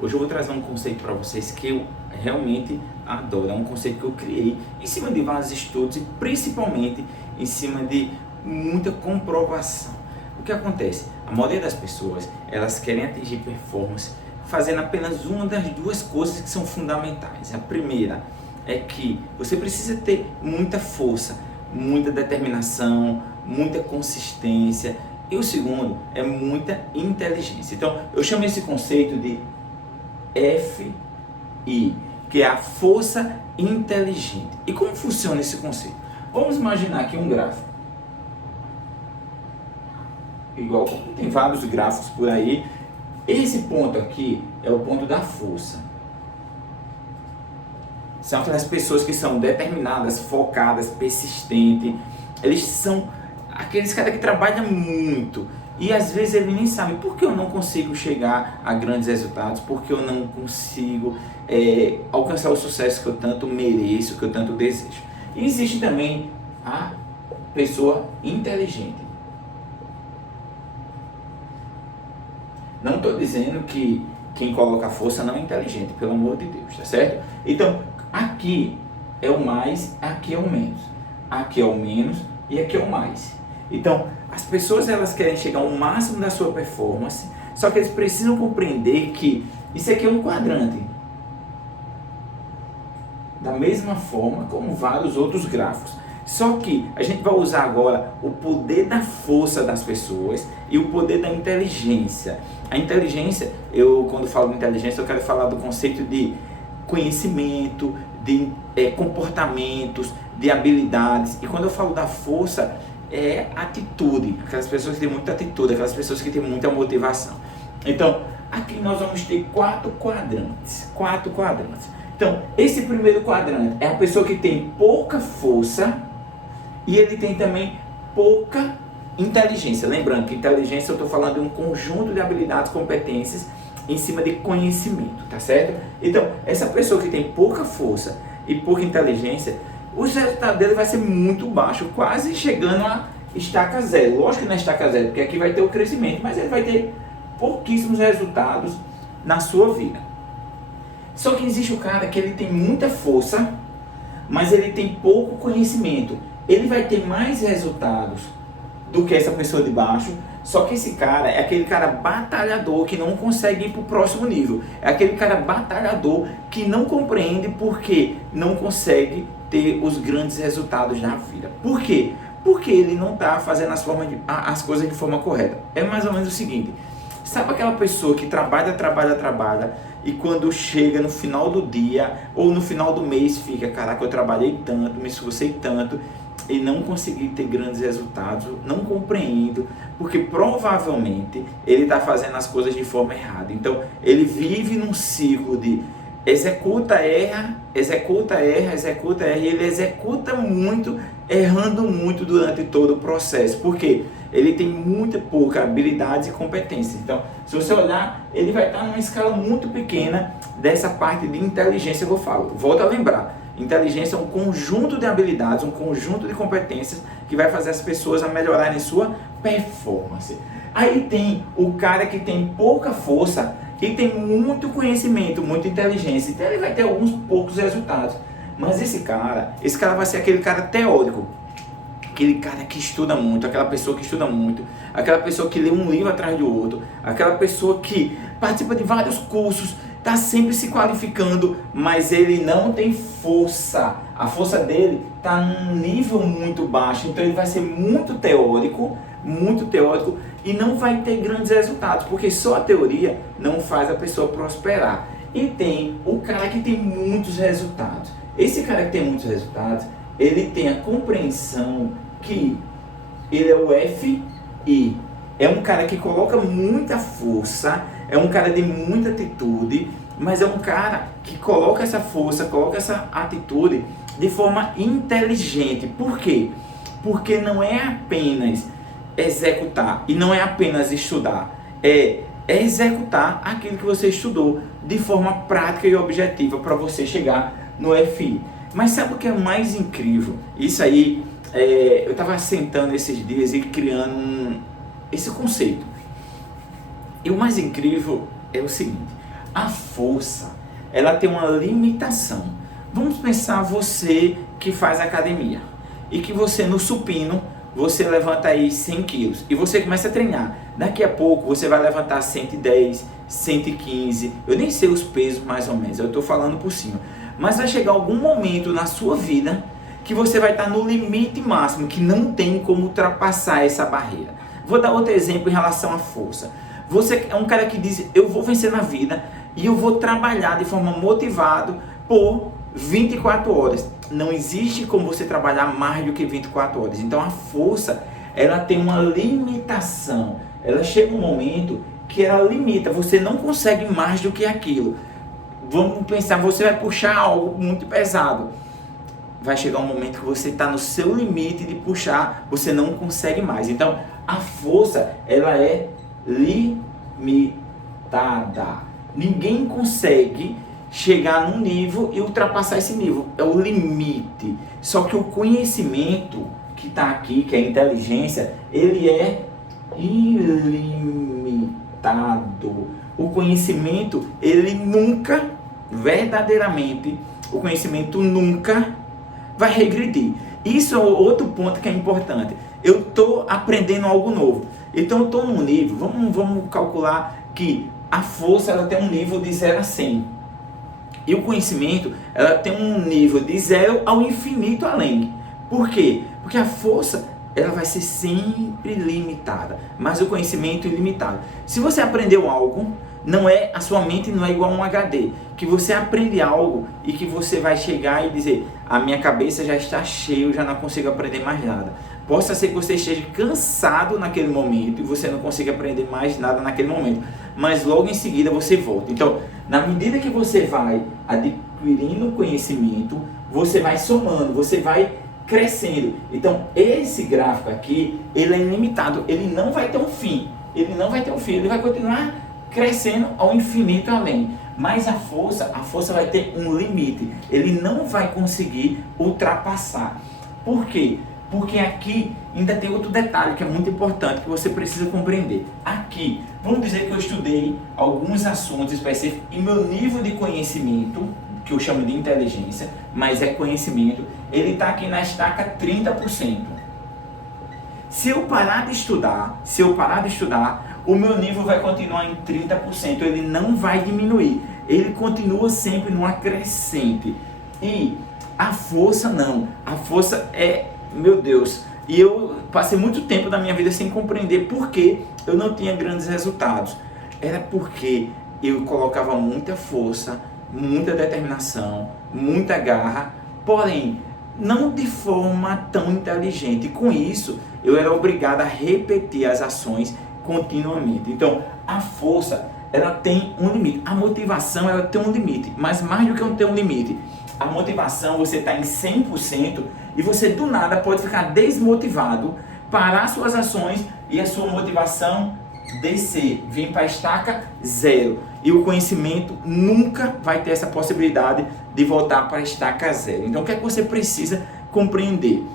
Hoje eu vou trazer um conceito para vocês que eu realmente adoro. É um conceito que eu criei em cima de vários estudos e principalmente em cima de muita comprovação. O que acontece? A maioria das pessoas, elas querem atingir performance fazendo apenas uma das duas coisas que são fundamentais. A primeira é que você precisa ter muita força, muita determinação, muita consistência. E o segundo é muita inteligência. Então, eu chamo esse conceito de FI, que é a força inteligente. E como funciona esse conceito? Vamos imaginar aqui um gráfico. Igual tem vários gráficos por aí. Esse ponto aqui é o ponto da força. São aquelas pessoas que são determinadas, focadas, persistentes. Eles são aqueles caras que trabalham muito. E às vezes ele nem sabe por que eu não consigo chegar a grandes resultados, porque eu não consigo alcançar o sucesso que eu tanto mereço, que eu tanto desejo. E existe também a pessoa inteligente. Não estou dizendo que quem coloca força não é inteligente, pelo amor de Deus, tá certo? Então, aqui é o mais, aqui é o menos. Aqui é o menos e aqui é o mais. Então, as pessoas elas querem chegar ao máximo da sua performance, só que eles precisam compreender que isso aqui é um quadrante. Da mesma forma como vários outros gráficos. Só que a gente vai usar agora o poder da força das pessoas e o poder da inteligência. A inteligência, quando falo de inteligência, eu quero falar do conceito de conhecimento, de comportamentos, de habilidades. E quando eu falo da força, é atitude. Aquelas pessoas que têm muita atitude, aquelas pessoas que têm muita motivação. Então, aqui nós vamos ter quatro quadrantes. Então, esse primeiro quadrante é a pessoa que tem pouca força e ele tem também pouca inteligência. Lembrando que inteligência eu estou falando de um conjunto de habilidades, competências em cima de conhecimento, tá certo? Então, essa pessoa que tem pouca força e pouca inteligência, o resultado dele vai ser muito baixo, quase chegando a estaca zero. Lógico que não é estaca zero, porque aqui vai ter o crescimento, mas ele vai ter pouquíssimos resultados na sua vida. Só que existe o cara que ele tem muita força, mas ele tem pouco conhecimento. Ele vai ter mais resultados do que essa pessoa de baixo, só que esse cara é aquele cara batalhador que não consegue ir para o próximo nível. É aquele cara batalhador que não compreende porque não consegue ter os grandes resultados na vida. Por quê? Porque ele não está fazendo as coisas de forma correta. É mais ou menos o seguinte: sabe aquela pessoa que trabalha e quando chega no final do dia ou no final do mês fica, caraca, eu trabalhei tanto, me esforcei tanto e não consegui ter grandes resultados, não compreendo, porque provavelmente ele está fazendo as coisas de forma errada. Então ele vive num ciclo de executa, erra, e ele executa muito, errando muito durante todo o processo, porque ele tem muita pouca habilidades e competências. Então, se você olhar, ele vai estar numa escala muito pequena dessa parte de inteligência que eu falo. Volto a lembrar, inteligência é um conjunto de habilidades, um conjunto de competências que vai fazer as pessoas a melhorarem sua performance. Aí tem o cara que tem pouca força e tem muito conhecimento, muita inteligência, então ele vai ter alguns poucos resultados. Mas esse cara vai ser aquele cara teórico, aquele cara que estuda muito, aquela pessoa que estuda muito, aquela pessoa que lê um livro atrás do outro, aquela pessoa que participa de vários cursos, está sempre se qualificando, mas ele não tem força. A força dele está num nível muito baixo, então ele vai ser muito teórico e não vai ter grandes resultados, porque só a teoria não faz a pessoa prosperar. E tem o cara que tem muitos resultados. Esse cara que tem muitos resultados, ele tem a compreensão que ele é o FI. É um cara que coloca muita força, é um cara de muita atitude, mas é um cara que coloca essa força, coloca essa atitude de forma inteligente. Por quê? Porque não é apenas executar e não é apenas estudar, é executar aquilo que você estudou de forma prática e objetiva para você chegar no FI. Mas sabe o que é mais incrível? Isso aí, eu estava sentando esses dias e criando esse conceito. E o mais incrível é o seguinte: A força, ela tem uma limitação. Vamos pensar você que faz academia e que você no supino, você levanta aí 100 quilos e você começa a treinar. Daqui a pouco você vai levantar 110, 115, eu nem sei os pesos mais ou menos, eu estou falando por cima. Mas vai chegar algum momento na sua vida que você vai estar no limite máximo, que não tem como ultrapassar essa barreira. Vou dar outro exemplo em relação à força. Você é um cara que diz, eu vou vencer na vida e eu vou trabalhar de forma motivada por 24 horas. Não existe como você trabalhar mais do que 24 horas. Então a força, ela tem uma limitação. Ela chega um momento que ela limita. Você não consegue mais do que aquilo. Vamos pensar, você vai puxar algo muito pesado. Vai chegar um momento que você está no seu limite de puxar, você não consegue mais. Então a força, ela é limitada. Ninguém consegue chegar num nível e ultrapassar esse nível. É o limite. Só que o conhecimento que está aqui, que é a inteligência, ele é ilimitado. O conhecimento, ele nunca, verdadeiramente, o conhecimento nunca vai regredir. Isso é outro ponto que é importante. Eu estou aprendendo algo novo. Então eu estou num nível, vamos calcular que a força, ela tem um nível de 0 a 100. E o conhecimento, ela tem um nível de 0 ao infinito além. Por quê? Porque a força, ela vai ser sempre limitada, mas o conhecimento é ilimitado. Se você aprendeu algo, a sua mente não é igual a um HD, que você aprende algo e que você vai chegar e dizer, a minha cabeça já está cheia, eu já não consigo aprender mais nada. Possa ser que você esteja cansado naquele momento e você não consiga aprender mais nada naquele momento, mas logo em seguida você volta. Então, na medida que você vai adquirindo conhecimento, você vai somando, você vai crescendo. Então, esse gráfico aqui, ele é ilimitado, ele não vai ter um fim, ele vai continuar crescendo ao infinito além. Mas a força vai ter um limite, ele não vai conseguir ultrapassar. Por quê? Porque aqui ainda tem outro detalhe que é muito importante, que você precisa compreender. Aqui, vamos dizer que eu estudei alguns assuntos específicos e meu nível de conhecimento, que eu chamo de inteligência, mas é conhecimento, ele está aqui na estaca 30%. Se eu parar de estudar, o meu nível vai continuar em 30%, ele não vai diminuir, ele continua sempre numa crescente. E a força não, a força é, meu Deus, e eu passei muito tempo da minha vida sem compreender por que eu não tinha grandes resultados. Era porque eu colocava muita força, muita determinação, muita garra, porém não de forma tão inteligente. Com isso, eu era obrigado a repetir as ações continuamente. Então, a força, ela tem um limite. A motivação, ela tem um limite. Mas mais do que ter um limite, a motivação, você está em 100% e você do nada pode ficar desmotivado, parar suas ações e a sua motivação descer, vir para a estaca 0. E o conhecimento nunca vai ter essa possibilidade de voltar para a estaca 0. Então, o que é que você precisa compreender?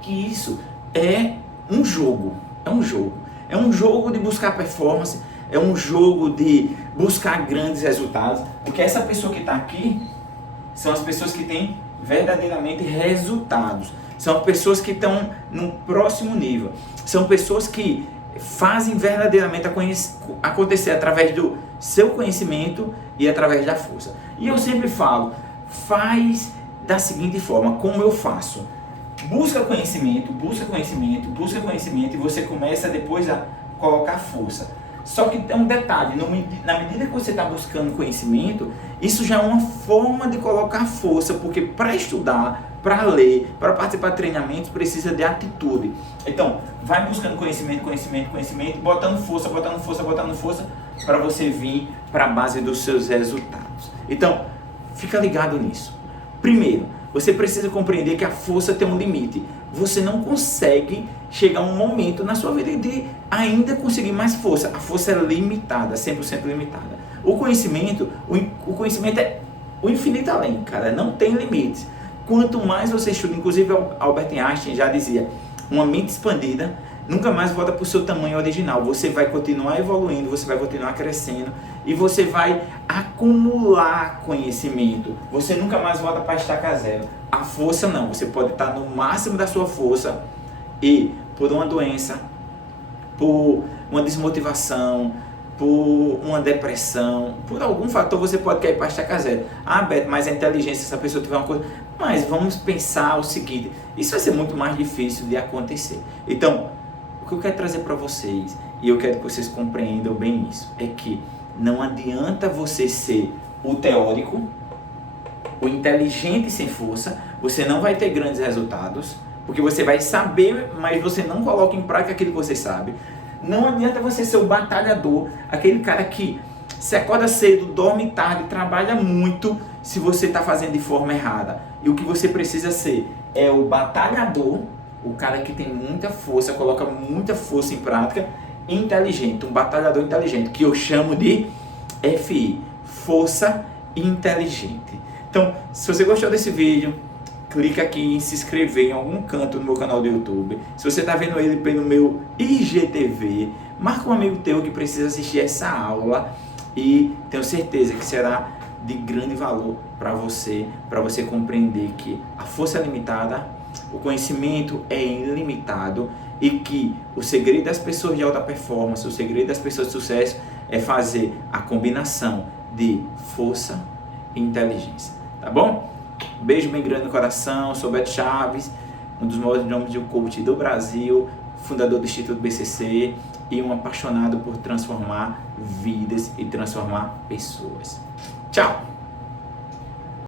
Que isso é um jogo. É um jogo. É um jogo de buscar performance, é um jogo de buscar grandes resultados, porque essa pessoa que está aqui são as pessoas que têm verdadeiramente resultados, são pessoas que estão no próximo nível, são pessoas que fazem verdadeiramente acontecer através do seu conhecimento e através da força. E eu sempre falo, faz da seguinte forma, como eu faço. Busca conhecimento e você começa depois a colocar força. Só que tem um detalhe, na medida que você está buscando conhecimento, isso já é uma forma de colocar força, porque para estudar, para ler, para participar de treinamentos, precisa de atitude. Então, vai buscando conhecimento, botando força, para você vir para a base dos seus resultados. Então, fica ligado nisso. Primeiro, você precisa compreender que a força tem um limite. Você não consegue chegar a um momento na sua vida de ainda conseguir mais força. A força é limitada, 100% limitada. O conhecimento é o infinito além, cara, não tem limites. Quanto mais você estuda, inclusive Albert Einstein já dizia, uma mente expandida nunca mais volta para o seu tamanho original. Você vai continuar evoluindo, você vai continuar crescendo e você vai acumular conhecimento. Você nunca mais volta para estaca zero. A força não, você pode estar no máximo da sua força e por uma doença, por uma desmotivação, por uma depressão, por algum fator você pode cair para estaca zero. Ah, Beto, mas a inteligência, se a pessoa tiver uma coisa... Mas vamos pensar o seguinte, isso vai ser muito mais difícil de acontecer. Então, o que eu quero trazer para vocês, e eu quero que vocês compreendam bem isso, é que não adianta você ser o teórico, o inteligente sem força, você não vai ter grandes resultados, porque você vai saber, mas você não coloca em prática aquilo que você sabe. Não adianta você ser o batalhador, aquele cara que se acorda cedo, dorme tarde, trabalha muito, se você está fazendo de forma errada. E o que você precisa ser é o batalhador, o cara que tem muita força, coloca muita força em prática, inteligente, um batalhador inteligente, que eu chamo de FI, força inteligente. Então, se você gostou desse vídeo, clica aqui em se inscrever em algum canto no meu canal do YouTube. Se você está vendo ele pelo meu IGTV, marca um amigo teu que precisa assistir essa aula e tenho certeza que será de grande valor para você compreender que a força é limitada, o conhecimento é ilimitado e que o segredo das pessoas de alta performance, o segredo das pessoas de sucesso é fazer a combinação de força e inteligência, tá bom? Beijo bem grande no coração, sou Beto Chaves, um dos maiores nomes de coach do Brasil, fundador do Instituto BCC e um apaixonado por transformar vidas e transformar pessoas. Tchau!